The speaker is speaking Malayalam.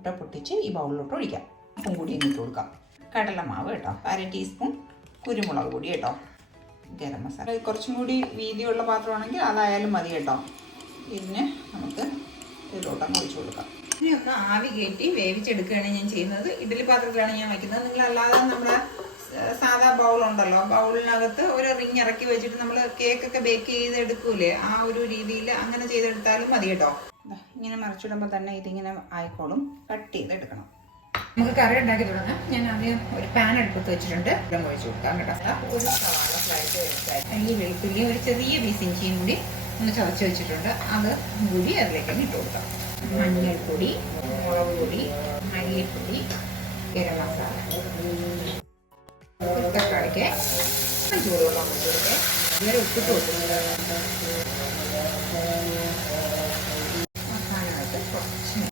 മുട്ട പൊട്ടിച്ച് ഈ ബൗളിലോട്ട് ഒഴിക്കാം. ഉപ്പും കൂടി ഇട്ട് കൊടുക്കാം. കടലമാവ് കേട്ടോ, 1/2 ടീസ്പൂൺ കുരുമുളക് പൊടി കേട്ടോ, ഗരം മസാല. കുറച്ചും കൂടി വീതിയുള്ള പാത്രമാണെങ്കിൽ അതായാലും മതി കേട്ടോ. പിന്നെ നമുക്ക് ഇതിലോട്ടങ്ങ് ഒഴിച്ചു കൊടുക്കാം. ഇനി ഒന്ന് ആവി കയറ്റി വേവിച്ചെടുക്കുകയാണ് ഞാൻ ചെയ്യുന്നത്. ഇഡ്ഡലി പാത്രത്തിലാണ് ഞാൻ വയ്ക്കുന്നത്. നിങ്ങളല്ലാതെ നമ്മുടെ സാധാ ബൗളുണ്ടല്ലോ, ബൗളിനകത്ത് ഒരു റിങ് ഇറക്കി വെച്ചിട്ട് നമ്മൾ കേക്കൊക്കെ ബേക്ക് ചെയ്തെടുക്കൂലേ, ആ ഒരു രീതിയിൽ അങ്ങനെ ചെയ്തെടുത്താലും മതി കേട്ടോ. ഇങ്ങനെ മറിച്ചിടുമ്പോൾ തന്നെ ഇതിങ്ങനെ ആയിക്കോളും. കട്ട് ചെയ്തെടുക്കണം. നമുക്ക് കറി ഉണ്ടാക്കി തുടങ്ങാം. ഞാൻ ആദ്യം ഒരു പാൻ അടുപ്പത്ത് വെച്ചിട്ടുണ്ട്. വെള്ളം ഒഴിച്ച് കൊടുക്കാം കേട്ടോ. ഒരു സവാള സ്ലൈസ് എടുത്താൽ ഈ വെളുത്തുള്ളി ഒരു ചെറിയ പീസ് ഇഞ്ചിയും കൂടി ഒന്ന് ചതച്ച് വെച്ചിട്ടുണ്ട്. അത് കൂടി അതിലേക്ക് ഇട്ട് കൊടുക്കാം. മഞ്ഞൾപ്പൊടി, മുളക് പൊടി, മല്ലിപ്പൊടി, ഗരം മസാല, ഒരു തക്കാളിക്ക് ചൂടുവെള്ളം കൊടുത്തിട്ട് ഇങ്ങനെ ഉപ്പിട്ട് കൊടുക്കുന്നത്.